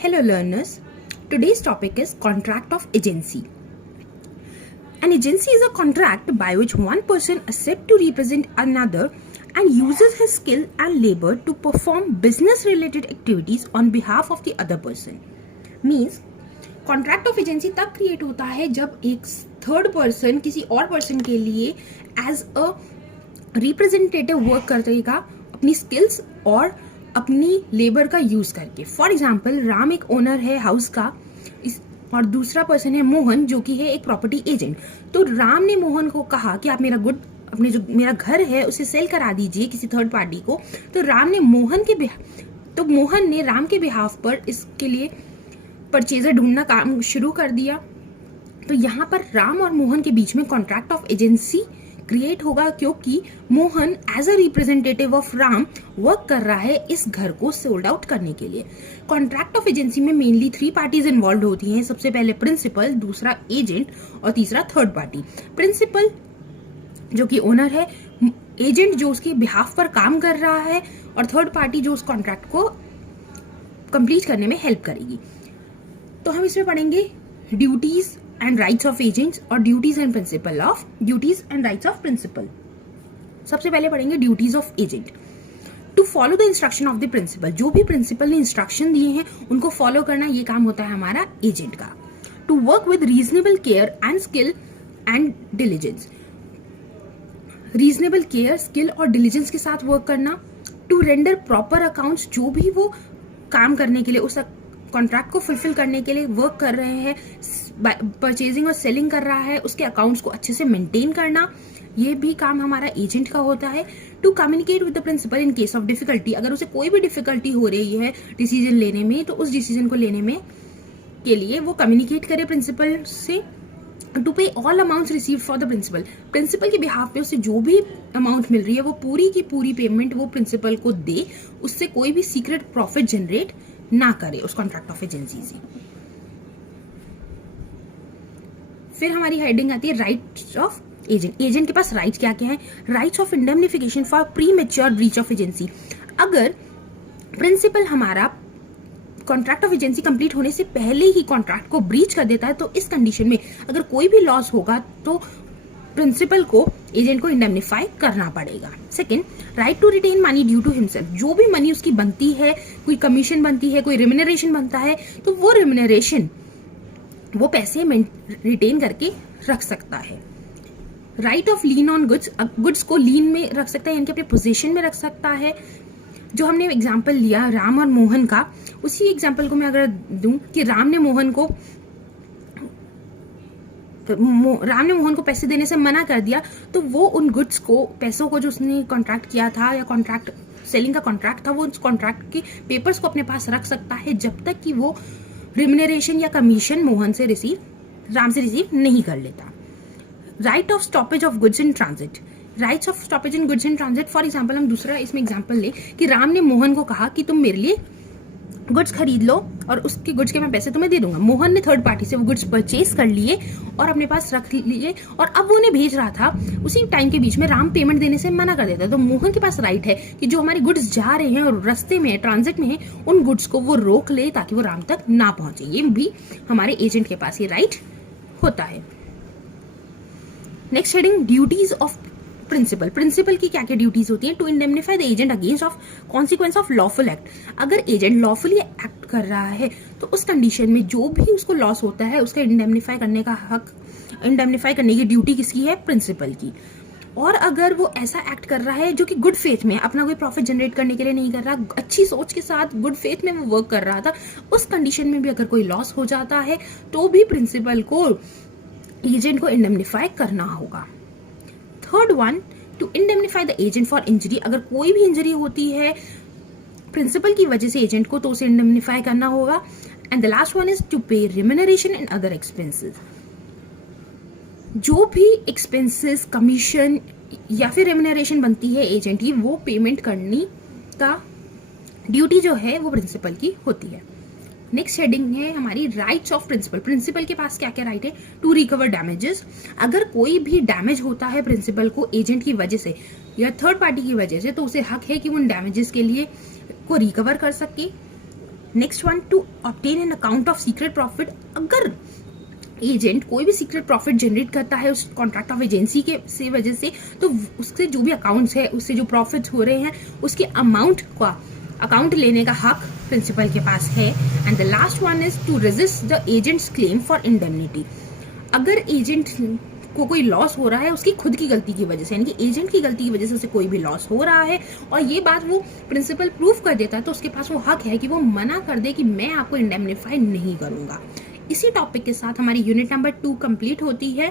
Hello learners, today's topic is contract of agency. An agency is a contract by which one person accepts to represent another and uses his skill and labor to perform business related activities on behalf of the other person. Means contract of agency तब create होता है जब एक third person किसी और person के लिए as a representative work करेगा अपनी स्किल्स और अपनी लेबर का यूज करके. फॉर एग्जाम्पल, राम एक ओनर है हाउस का और दूसरा पर्सन है मोहन जो कि है एक प्रॉपर्टी एजेंट. तो राम ने मोहन को कहा कि आप अपने जो मेरा घर है उसे सेल करा दीजिए किसी थर्ड पार्टी को. तो मोहन ने राम के बिहाफ पर इसके लिए परचेजर ढूंढना काम शुरू कर दिया. तो यहाँ पर राम और मोहन के बीच में कॉन्ट्रैक्ट ऑफ एजेंसी क्रिएट होगा क्योंकि Mohan as a representative of Ram work कर रहा है इस घर को सोल्ड आउट करने के लिए. कॉन्ट्रैक्ट ऑफ एजेंसी में मेनली 3 पार्टीज इन्वॉल्व होती हैं. सबसे पहले प्रिंसिपल, दूसरा एजेंट और तीसरा थर्ड पार्टी. प्रिंसिपल जो कि ओनर है, एजेंट जो उसके बिहाफ पर काम कर रहा है और थर्ड पार्टी जो उस कॉन्ट्रैक्ट को कंप्लीट करने में हेल्प करेगी. तो हम इसमें पढ़ेंगे duties and rights of agents और duties and rights of principal. सबसे पहले पढ़ेंगे duties of agent. To follow the instruction of the principal, जो भी प्रिंसिपल ने इंस्ट्रक्शन दिए हैं उनको फॉलो करना, ये काम होता है हमारा एजेंट का. To work with reasonable care and skill and diligence, reasonable care, skill और डिलीजेंस के साथ वर्क करना. टू रेंडर प्रॉपर अकाउंट्स, जो भी वो काम करने के लिए उस कॉन्ट्रैक्ट को फुलफिल करने के लिए वर्क कर रहे हैं, परचेजिंग और सेलिंग कर रहा है, उसके अकाउंट्स को अच्छे से मेंटेन करना, ये भी काम हमारा एजेंट का होता है. To communicate with the principal in case of difficulty, अगर उसे कोई भी डिफिकल्टी हो रही है डिसीजन लेने में तो उस डिसीजन को लेने में के लिए वो कम्युनिकेट करे प्रिंसिपल से. To pay all amounts received for the principal, principal के बिहाफ पे उसे जो भी अमाउंट मिल रही है वो पूरी की पूरी पेमेंट वो प्रिंसिपल को दे, उससे कोई भी सीक्रेट प्रॉफिट जनरेट ना करे उस कॉन्ट्रैक्ट ऑफ एजेंसी से. फिर हमारी हेडिंग आती है राइट्स ऑफ एजेंट. एजेंट के पास राइट्स क्या क्या है? Rights of indemnification for pre mature breach of agency. अगर प्रिंसिपल हमारा कॉन्ट्रैक्ट ऑफ एजेंसी कंप्लीट होने से पहले ही कॉन्ट्रैक्ट को ब्रीच कर देता है तो इस कंडीशन में अगर कोई भी लॉस होगा तो प्रिंसिपल को एजेंट को इंडेमनिफाई करना पड़ेगा. Second, right to retain money due to himself, जो भी मनी उसकी बनती है, कोई कमीशन बनती है, कोई रिम्यूनरेशन बनता है, तो वो रिम्यूनरेशन वो पैसे रिटेन करके रख सकता है. Right of lean on goods, goods को लीन में रख सकता है यानी कि अपने पोजीशन में रख सकता है. जो हमने एग्जाम्पल लिया राम और मोहन का, उसी एग्जाम्पल को मैं अगर दूं कि राम ने मोहन को पैसे देने से मना कर दिया तो वो उन गुड्स को, पैसों को जो उसने कॉन्ट्रैक्ट किया था या कॉन्ट्रैक्ट सेलिंग का कॉन्ट्रैक्ट था, वो उस कॉन्ट्रैक्ट के पेपर्स को अपने पास रख सकता है जब तक कि वो रिम्यूनरेशन या कमीशन राम से रिसीव नहीं कर लेता. Right of stoppage of goods in transit, rights of stoppage in goods in transit. For example, हम दूसरा इसमें एग्जाम्पल ले कि राम ने मोहन को कहा कि तुम मेरे लिए गुड्स खरीद लो और उसके गुड्स के मैं पैसे तुम्हें दे दूंगा. मोहन ने थर्ड पार्टी से वो गुड्स परचेज कर लिए और अपने पास रख लिए और अब वो उन्हें भेज रहा था. उसी टाइम के बीच में राम पेमेंट देने से मना कर देता. तो मोहन के पास राइट है कि जो हमारे गुड्स जा रहे हैं और रास्ते में ट्रांजिट में है उन गुड्स को वो रोक ले ताकि वो राम तक ना पहुंचे. ये भी हमारे एजेंट के पास ये राइट होता है. Next heading duties of principal. Principal की क्या क्या ड्यूटीज होती हैं? To indemnify the agent against of consequence of lawful act. अगर एजेंट लॉफुली एक्ट कर रहा है तो उस कंडीशन में जो भी उसको लॉस होता है उसका इंडेमनिफाई करने की ड्यूटी किसकी है? प्रिंसिपल की. और अगर वो ऐसा एक्ट कर रहा है जो कि गुड फेथ में, अपना कोई प्रॉफिट जनरेट करने के लिए नहीं कर रहा, अच्छी सोच के साथ गुड फेथ में वो वर्क कर रहा था, उस कंडीशन में भी अगर कोई लॉस हो जाता है तो भी प्रिंसिपल को एजेंट को इंडेमनिफाई करना होगा. Third one, to indemnify the agent for injury. अगर कोई भी इंजरी होती है प्रिंसिपल की वजह से एजेंट को तो उसे इंडेमनिफाई करना होगा. And the last one is to pay remuneration and other expenses. जो भी एक्सपेंसेस, कमीशन या फिर रिम्यूनरेशन बनती है एजेंट की, वो पेमेंट करने का ड्यूटी जो है वो प्रिंसिपल की होती है. नेक्स्ट हेडिंग है हमारी राइट्स ऑफ प्रिंसिपल. प्रिंसिपल के पास क्या क्या राइट है? To recover damages. अगर कोई भी डैमेज होता है प्रिंसिपल को एजेंट की वजह से या थर्ड पार्टी की वजह से तो उसे हक है कि वो उन डैमेजेस के लिए को रिकवर कर सके. Next one, to obtain an account of secret profit. अगर एजेंट कोई भी सीक्रेट प्रॉफिट जनरेट करता है उस कॉन्ट्रैक्ट ऑफ एजेंसी के से वजह से, तो उससे जो भी अकाउंट्स है, उससे जो प्रॉफिट्स हो रहे हैं, उसके अमाउंट का अकाउंट लेने का हक प्रिंसिपल के पास है। And the last one is to resist the agent's claim for indemnity. अगर एजेंट को कोई लॉस हो रहा है उसकी खुद की गलती की वजह से, यानी कि एजेंट की गलती की वजह से उसे कोई भी लॉस हो रहा है और ये बात वो प्रिंसिपल प्रूफ कर देता है, तो उसके पास वो हक है कि वो मना कर दे कि मैं आपको इंडेमनिफाई नहीं करूंगा। इसी टॉपिक के साथ हमारी यूनिट नंबर 2 कंप्लीट होती है।